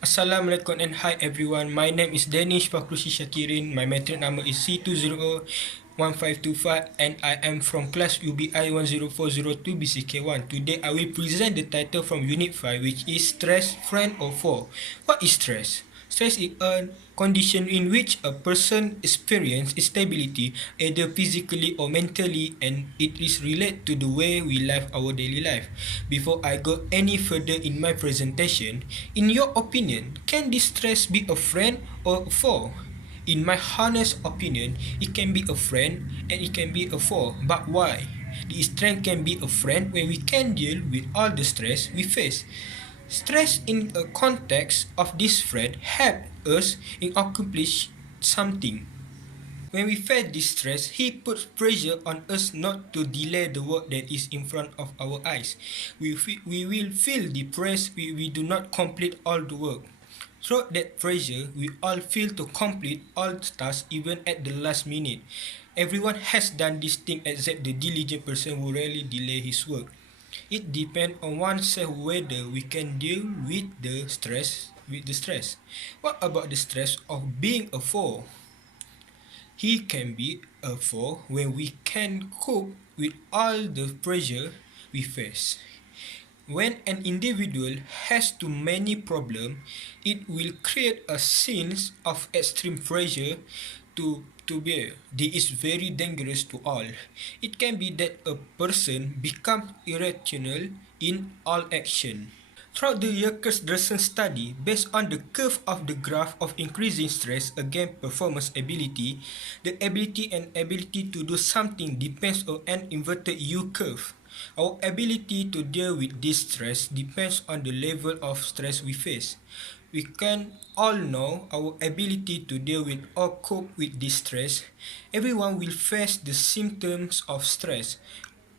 Assalamualaikum and hi everyone. My name is Danish Fakrushi Shakirin. My metric number is C2011525 and I am from class UBI 10402 BCK1. Today I will present the title from Unit 5, which is Stress, Friend or Foe. What is stress? Stress is a condition in which a person experiences instability either physically or mentally, and it is related to the way we live our daily life. Before I go any further in my presentation, in your opinion, can this stress be a friend or a foe? In my honest opinion, it can be a friend and it can be a foe. But why? The strength can be a friend when we can deal with all the stress we face. Stress in a context of this friend help us in accomplish something. When we face this stress, he puts pressure on us not to delay the work that is in front of our eyes. We will feel depressed if we do not complete all the work. Through that pressure, we all feel to complete all the tasks even at the last minute. Everyone has done this thing except the diligent person who rarely delay his work. It depends on oneself whether we can deal with the stress. What about the stress of being a foe? He can be a foe when we can cope with all the pressure we face. When an individual has too many problems, it will create a sense of extreme pressure to bear. This is very dangerous to all. It can be that a person becomes irrational in all action. Throughout the Yerkes-Dresden study, based on the curve of the graph of increasing stress against performance ability, the ability and ability to do something depends on an inverted U curve. Our ability to deal with this stress depends on the level of stress we face. We can all know our ability to deal with or cope with this stress. Everyone will face the symptoms of stress.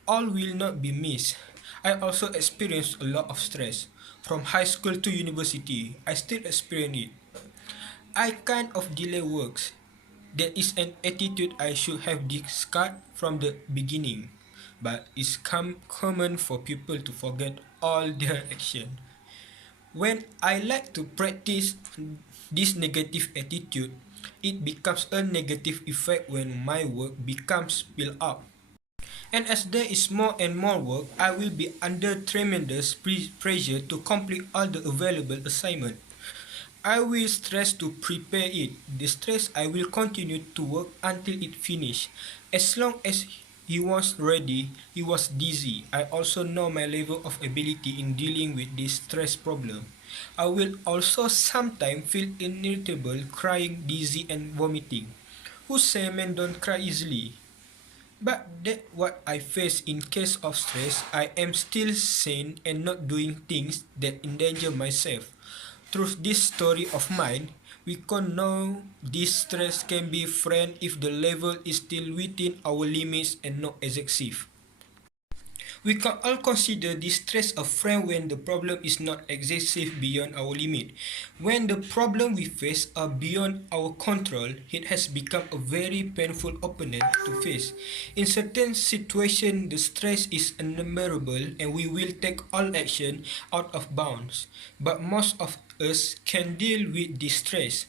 All will not be missed. I also experienced a lot of stress. From high school to university, I still experience it. I kind of delay works. That is an attitude I should have discarded from the beginning, but it's common for people to forget all their action. When I like to practice this negative attitude, it becomes a negative effect when my work becomes built up. And as there is more and more work, I will be under tremendous pressure to complete all the available assignment. I will stress to prepare it. The stress I will continue to work until it finish. As long as he was ready, he was dizzy. I also know my level of ability in dealing with this stress problem. I will also sometimes feel irritable, crying, dizzy and vomiting. Who say men don't cry easily? But that what I face in case of stress, I am still sane and not doing things that endanger myself. Through this story of mine, we can know this stress can be friend if the level is still within our limits and not excessive. We can all consider this stress a friend when the problem is not excessive beyond our limit. When the problem we face are beyond our control, it has become a very painful opponent to face. In certain situations, the stress is unbearable and we will take all action out of bounds. But most of us can deal with this stress.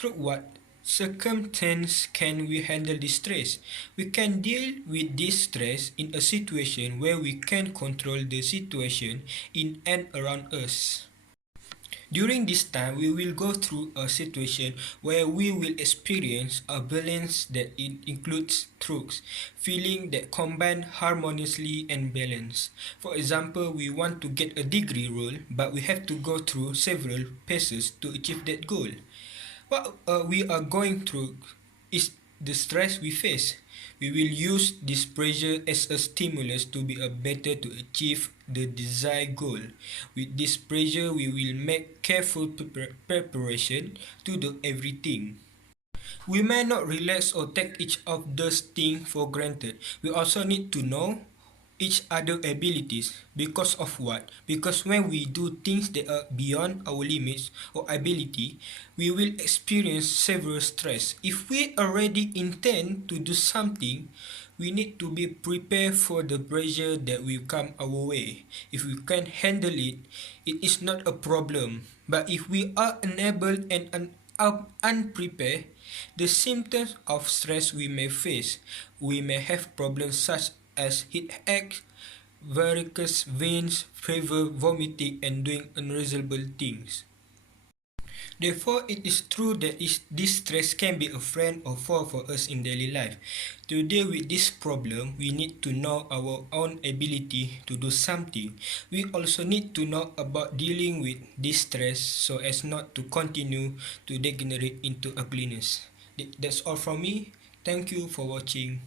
Through what circumstance can we handle this stress? We can deal with this stress in a situation where we can control the situation in and around us. During this time, we will go through a situation where we will experience a balance that includes truths, feeling that combine harmoniously and balance. For example, we want to get a degree role, but we have to go through several phases to achieve that goal. What we are going through is the stress we face. We will use this pressure as a stimulus to be a better to achieve the desired goal. With this pressure, we will make careful preparation to do everything. We may not relax or take each of those things for granted. We also need to know each other abilities. Because of what? Because when we do things that are beyond our limits or ability, we will experience severe stress. If we already intend to do something, We need to be prepared for the pressure that will come our way. If we can handle it, it is not a problem. But if we are unable and unprepared, the symptoms of stress we may face, we may have problems such as headache, varicose veins, fever, vomiting, and doing unreasonable things. Therefore, it is true that this stress can be a friend or foe for us in daily life. To deal with this problem, we need to know our own ability to do something. We also need to know about dealing with this stress so as not to continue to degenerate into ugliness. That's all from me. Thank you for watching.